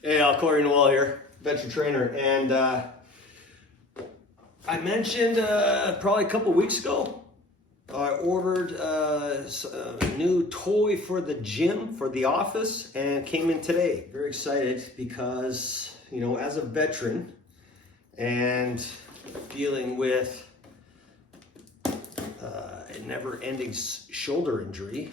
Hey, Corey Noel here, veteran trainer, and I mentioned probably a couple weeks ago, I ordered a new toy for the gym, for the office, and it came in today. Very excited because, you know, as a veteran and dealing with a never-ending shoulder injury,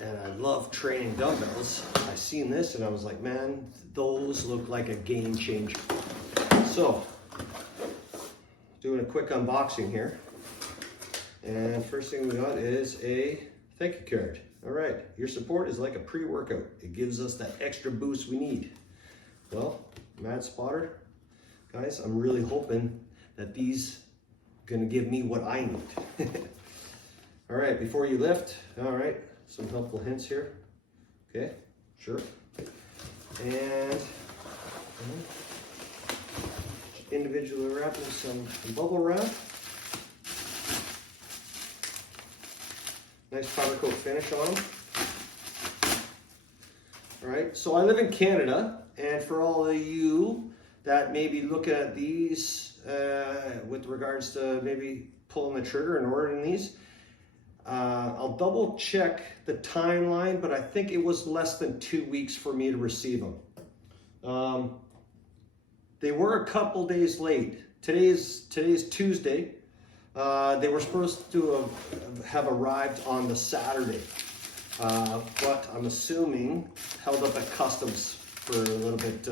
and I love training dumbbells, I seen this and I was like, man, those look like a game changer. So, doing a quick unboxing here. And first thing we got is a thank you card. All right, your support is like a pre-workout. It gives us that extra boost we need. Well, Mad Spotter, guys, I'm really hoping that these are gonna give me what I need. All right, before you lift, all right, some helpful hints here. Okay, sure. And individually wrapping some bubble wrap. Nice powder coat finish on them. All right, so I live in Canada, and for all of you that may be looking at these with regards to maybe pulling the trigger and ordering these, I'll double check the timeline, but I think it was less than 2 weeks for me to receive them. They were a couple days late. Today's Tuesday. They were supposed to have arrived on the Saturday, but I'm assuming held up at customs for a little bit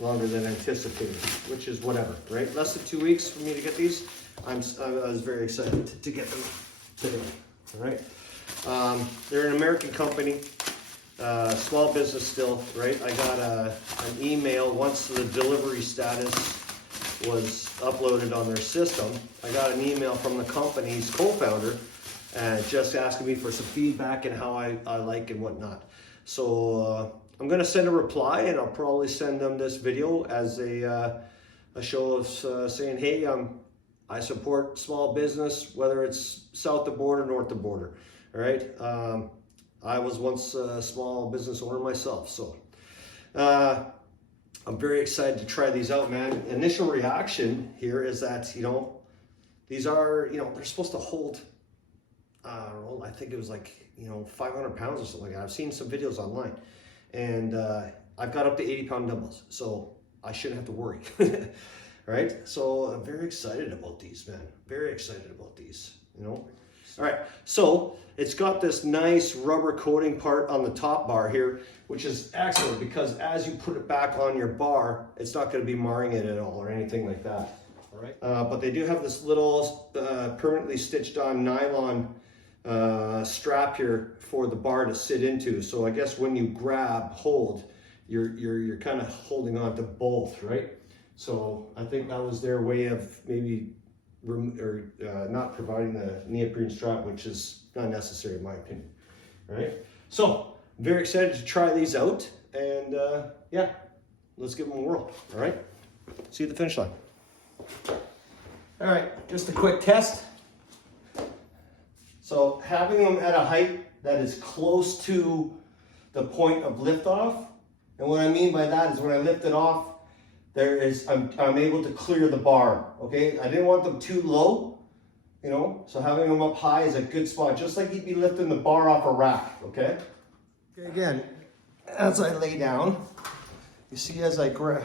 longer than anticipated, which is whatever, right? Less than 2 weeks for me to get these. I was very excited to get them today. All right, they're an American company, small business still, right? I got an email once the delivery status was uploaded on their system. I got an email from the company's co-founder just asking me for some feedback and how I like and whatnot. So I'm gonna send a reply, and I'll probably send them this video as a show of saying, hey, I support small business, whether it's south of border, north of border, all right? I was once a small business owner myself, so I'm very excited to try these out, man. Initial reaction here is that, you know, these are, you know, they're supposed to hold, I don't know, I think it was like, you know, 500 pounds or something like that. I've seen some videos online, and I've got up to 80-pound dumbbells, so I shouldn't have to worry. Right? So I'm very excited about these, man. Very excited about these, you know? All right, so it's got this nice rubber coating part on the top bar here, which is excellent because as you put it back on your bar, it's not gonna be marring it at all or anything like that, all right? But they do have this little permanently stitched on nylon strap here for the bar to sit into. So I guess when you hold, you're kind of holding on to both, right? So I think that was their way of maybe not providing the neoprene strap, which is not necessary in my opinion. All right. So very excited to try these out, and yeah, let's give them a whirl. All right. See you at the finish line. All right, just a quick test. So having them at a height that is close to the point of liftoff, and what I mean by that is when I lift it off, I'm able to clear the bar, okay? I didn't want them too low, you know, so having them up high is a good spot, just like you'd be lifting the bar off a rack, okay? Okay, again, as I lay down, you see as I grab,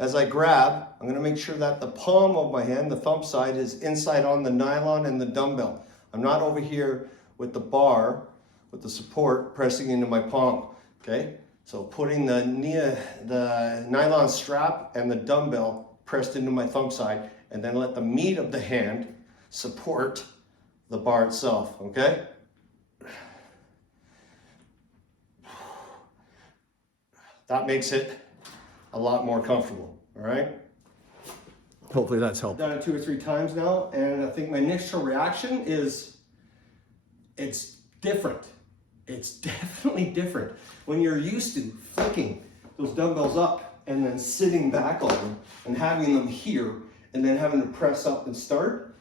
I'm gonna make sure that the palm of my hand, the thumb side, is inside on the nylon and the dumbbell. I'm not over here with the bar, with the support pressing into my palm, okay? So putting the nylon strap and the dumbbell pressed into my thumb side, and then let the meat of the hand support the bar itself, okay? That makes it a lot more comfortable, all right? Hopefully that's helped. I've done it 2 or 3 times now, and I think my initial reaction is it's different. It's definitely different. When you're used to flicking those dumbbells up and then sitting back on them and having them here and then having to press up and start,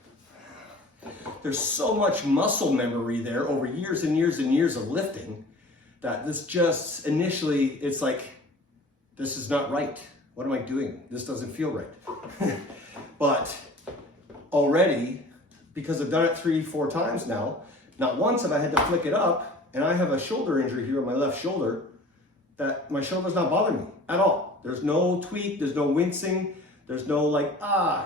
there's so much muscle memory there over years and years and years of lifting that this just initially, it's like this is not right. What am I doing? This doesn't feel right. But already, because I've done it 3-4 times now, not once have I had to flick it up, and I have a shoulder injury here on my left shoulder, that my shoulder's not bothering me at all. There's no tweak, there's no wincing, there's no like,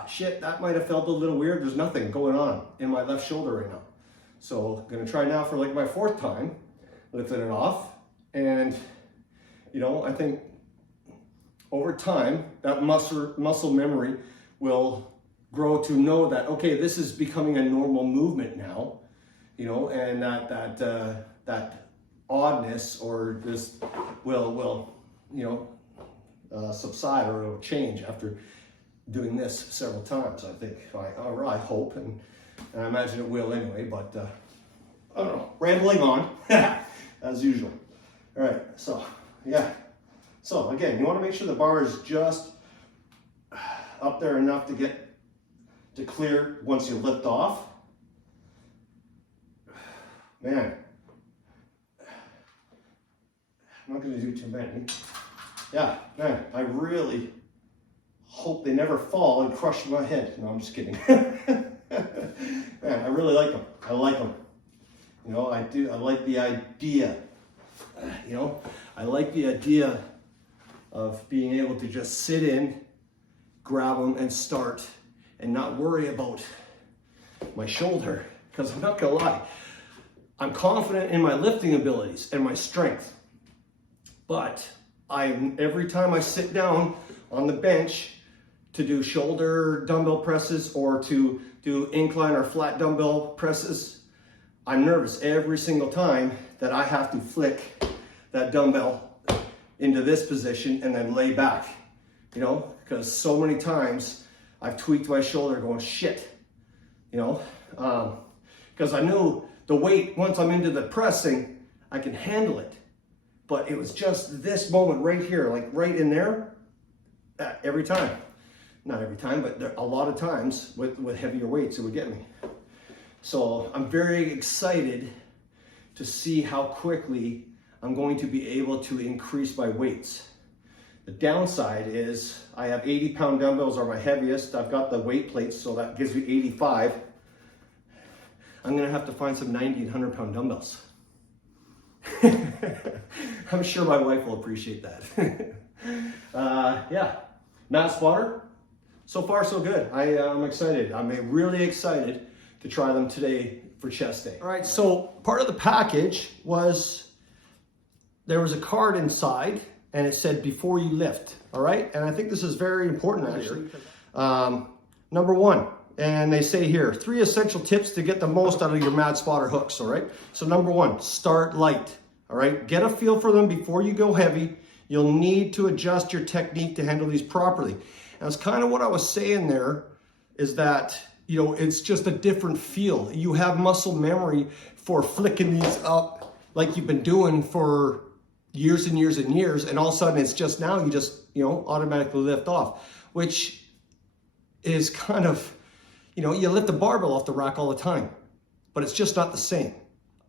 shit, that might have felt a little weird. There's nothing going on in my left shoulder right now. So I'm gonna try now for like my 4th time, lifting it off. And, you know, I think over time, that muscle memory will grow to know that, okay, this is becoming a normal movement now, you know, and that oddness or this will you know, subside, or it'll change after doing this several times. I think, or I hope, and I imagine it will anyway, but I don't know, rambling on as usual. All right, so yeah. So again, you want to make sure the bar is just up there enough to clear once you lift off. Man, I'm not going to do too many. Yeah, man, I really hope they never fall and crush my head. No, I'm just kidding. Man, I really like them. I like them. You know, I do. I like the idea. You know, I like the idea of being able to just sit in, grab them, and start, and not worry about my shoulder. Because I'm not gonna lie, I'm confident in my lifting abilities and my strength. But every time I sit down on the bench to do shoulder dumbbell presses or to do incline or flat dumbbell presses, I'm nervous every single time that I have to flick that dumbbell into this position and then lay back, you know, because so many times I've tweaked my shoulder going, shit, you know, because I knew the weight, once I'm into the pressing, I can handle it. But it was just this moment right here, like right in there, every time. Not every time, but a lot of times with heavier weights, it would get me. So I'm very excited to see how quickly I'm going to be able to increase my weights. The downside is I have 80-pound dumbbells are my heaviest. I've got the weight plates, so that gives me 85. I'm gonna have to find some 90 and 100-pound dumbbells. I'm sure my wife will appreciate that. Yeah, Mat Spotter, so far so good. I'm excited. I'm really excited to try them today for chest day. All right, so part of the package was, there was a card inside and it said before you lift, all right? And I think this is very important actually. Number 1, and they say here, 3 essential tips to get the most out of your Mat Spotter hooks, all right? So number 1, start light, all right? Get a feel for them before you go heavy. You'll need to adjust your technique to handle these properly. And that's kind of what I was saying there, is that, you know, it's just a different feel. You have muscle memory for flicking these up like you've been doing for years and years and years, and all of a sudden it's just now you just, you know, automatically lift off, which is kind of, you know, you lift the barbell off the rack all the time, but it's just not the same.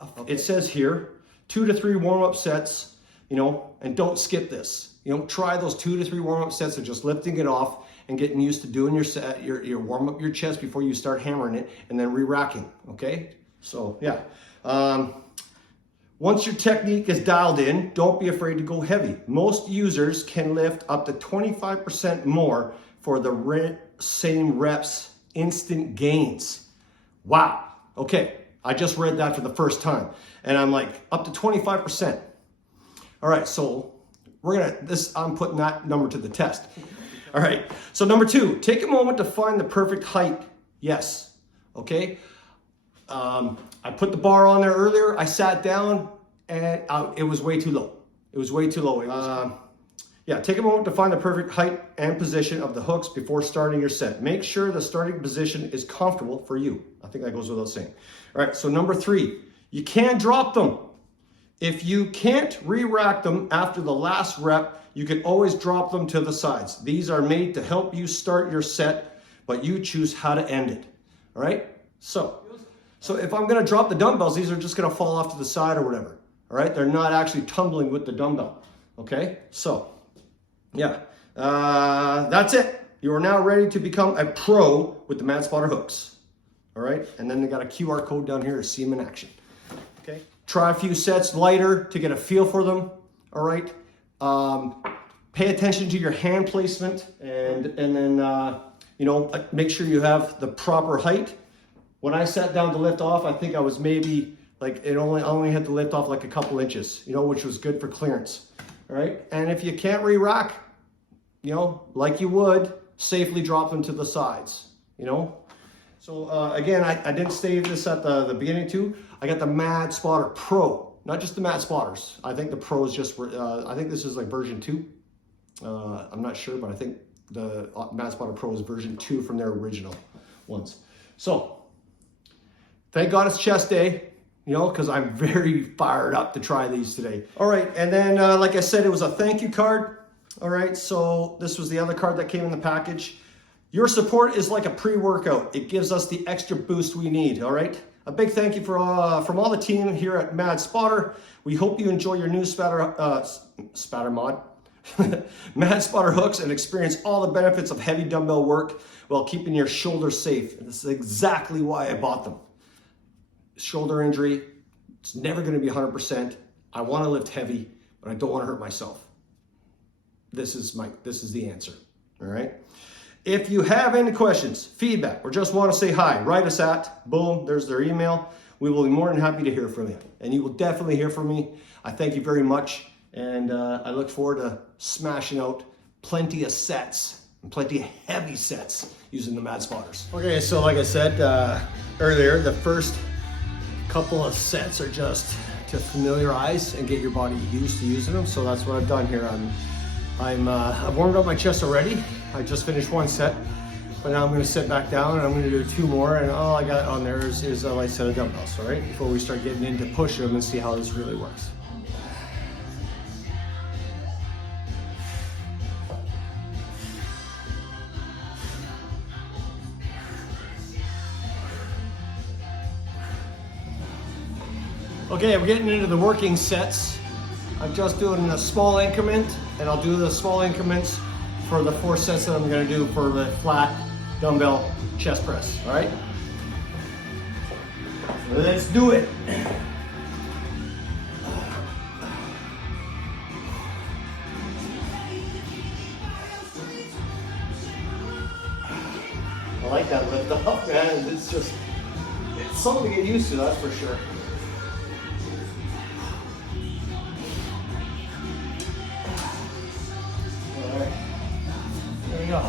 Okay. It says here, 2 to 3 warm-up sets, you know, and don't skip this. You know, try those 2 to 3 warm-up sets of just lifting it off and getting used to doing your set, your warm up your chest before you start hammering it, and then re-racking, okay? So yeah. Once your technique is dialed in, don't be afraid to go heavy. Most users can lift up to 25% more for the same reps, instant gains. Wow. Okay, I just read that for the first time, and I'm like, up to 25%. All right, so I'm putting that number to the test. All right, so number 2, take a moment to find the perfect height. Yes, okay. I put the bar on there earlier. I sat down and it was way too low. It was way too low. Yeah, take a moment to find the perfect height and position of the hooks before starting your set. Make sure the starting position is comfortable for you. I think that goes without saying. All right, so number 3, you can't drop them. If you can't re-rack them after the last rep, you can always drop them to the sides. These are made to help you start your set, but you choose how to end it. All right? So if I'm gonna drop the dumbbells, these are just gonna fall off to the side or whatever. All right? They're not actually tumbling with the dumbbell. Okay? So Yeah, that's it. You are now ready to become a pro with the Mad Spotter hooks. All right, and then they got a QR code down here to see them in action. Okay, try a few sets lighter to get a feel for them. All right, pay attention to your hand placement, and then you know, make sure you have the proper height. When I sat down to lift off, I think I was maybe like I only had to lift off like a couple inches, you know, which was good for clearance. All right, and if you can't re-rack, you know, like you would, safely drop them to the sides, you know. So again, I didn't say this at the beginning too. I got the Mad Spotter Pro, not just the Mad Spotters. I think the Pro is just, I think this is like version 2. I'm not sure, but I think the Mad Spotter Pro is version 2 from their original ones. So thank God it's chest day, you know, because I'm very fired up to try these today. All right, and then like I said, it was a thank you card. All right, so this was the other card that came in the package. Your support is like a pre-workout. It gives us the extra boost we need, all right? A big thank you from all the team here at Mad Spotter. We hope you enjoy your new spatter mod, Mad Spotter hooks, and experience all the benefits of heavy dumbbell work while keeping your shoulders safe. And this is exactly why I bought them. Shoulder injury, it's never gonna be 100%. I wanna lift heavy, but I don't wanna hurt myself. This is the answer, all right? If you have any questions, feedback, or just want to say hi, write us at, boom, there's their email. We will be more than happy to hear from you. And you will definitely hear from me. I thank you very much. And I look forward to smashing out plenty of sets, and plenty of heavy sets using the Mad Spotters. Okay, so like I said earlier, the first couple of sets are just to familiarize and get your body used to using them. So that's what I've done here. I've warmed up my chest already. I just finished one set, but now I'm going to sit back down and I'm going to do 2 more. And all I got on there is a light set of dumbbells, all right? Before we start getting into pushing them and see how this really works. Okay, we're getting into the working sets. I'm just doing a small increment, and I'll do the small increments for the 4 sets that I'm gonna do for the flat dumbbell chest press, all right? Let's do it. I like that lift off, man. It's something to get used to, that's for sure. There we go.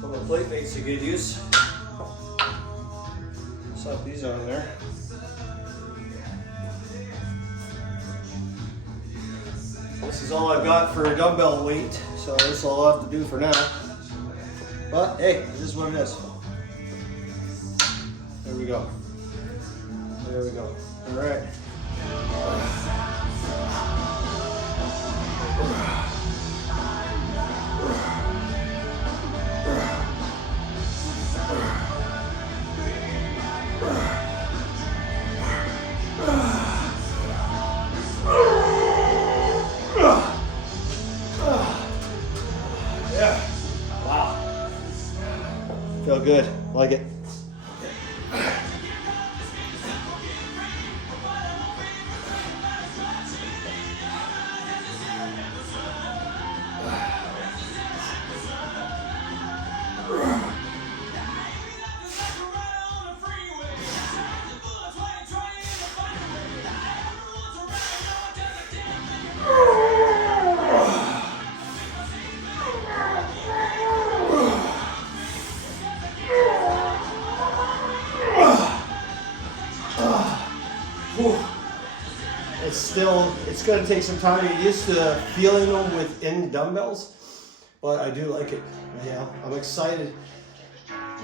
Well, the plate makes a good use. Slap these on there. This is all I've got for dumbbell weight, so this is all I'll have to do for now. But hey, this is what it is. There we go. There we go. All right. Yeah. Wow. Feel good. Like it. It's going to take some time to get used to feeling them within dumbbells, but I do like it. Yeah, I'm excited.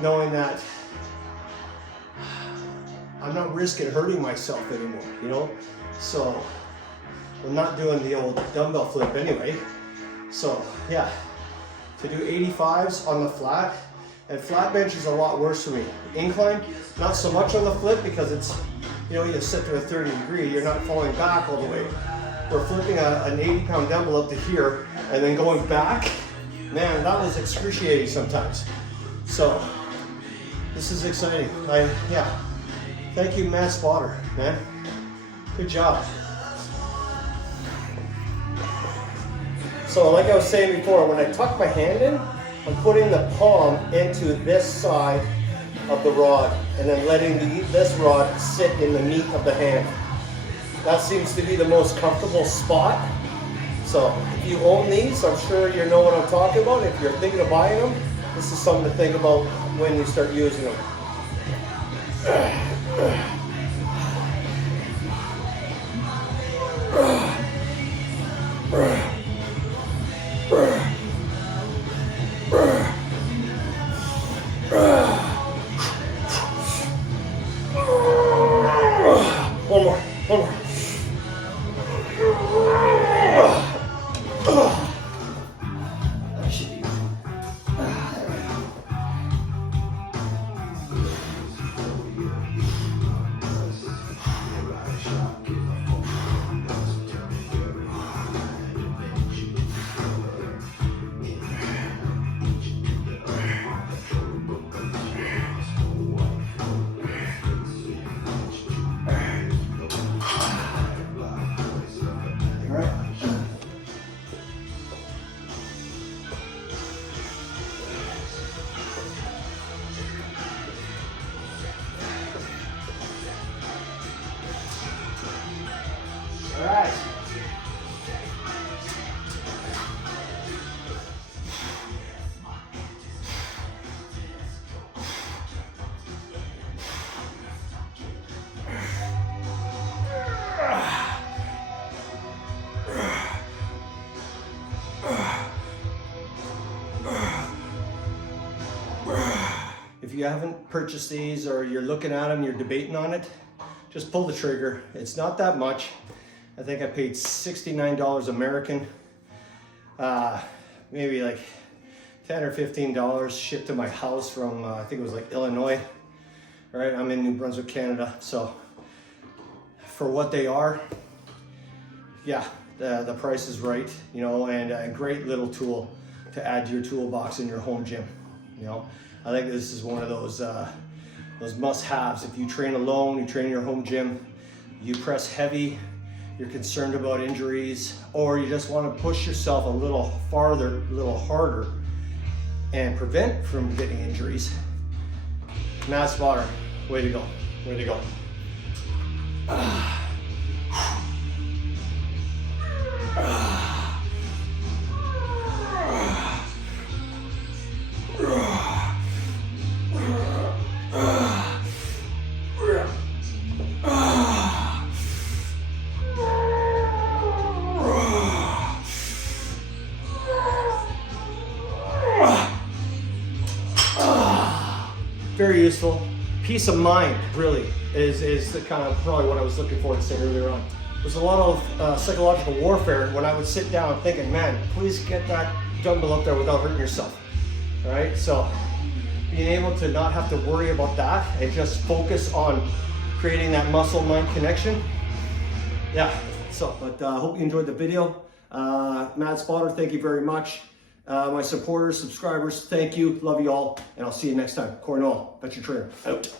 knowing that I'm not risking hurting myself anymore, you know? So I'm not doing the old dumbbell flip anyway. So yeah, to do 85s on the flat, and flat bench is a lot worse for me. Incline, not so much on the flip because it's, you know, you sit to a 30 degree, you're not falling back all the way. We're flipping an 80-pound dumbbell up to here and then going back. Man, that was excruciating sometimes. So this is exciting. Yeah. Thank you, Matt Spotter, man. Good job. So like I was saying before, when I tuck my hand in, I'm putting the palm into this side of the rod and then letting this rod sit in the meat of the hand. That seems to be the most comfortable spot. So if you own these, I'm sure you know what I'm talking about. If you're thinking of buying them, this is something to think about when you start using them. One more. All right. If you haven't purchased these or you're looking at them, you're debating on it, just pull the trigger. It's not that much. I think I paid $69 American, maybe like $10 or $15 shipped to my house from, I think it was like Illinois. All right, I'm in New Brunswick, Canada. So for what they are, yeah, the price is right, you know, and a great little tool to add to your toolbox in your home gym, you know. I think this is one of those must-haves. If you train alone, you train in your home gym, you press heavy, you're concerned about injuries, or you just want to push yourself a little farther, a little harder, and prevent from getting injuries. Matt Spotter, way to go, way to go. Very useful. Peace of mind, really, is the kind of probably what I was looking for to say earlier on. There's a lot of psychological warfare when I would sit down thinking, man, please get that dumbbell up there without hurting yourself. All right, so being able to not have to worry about that and just focus on creating that muscle-mind connection. Yeah, so, but I hope you enjoyed the video. Matt Spotter, thank you very much. My supporters, subscribers, thank you. Love you all. And I'll see you next time. Cornell, Bet Your Trainer, out.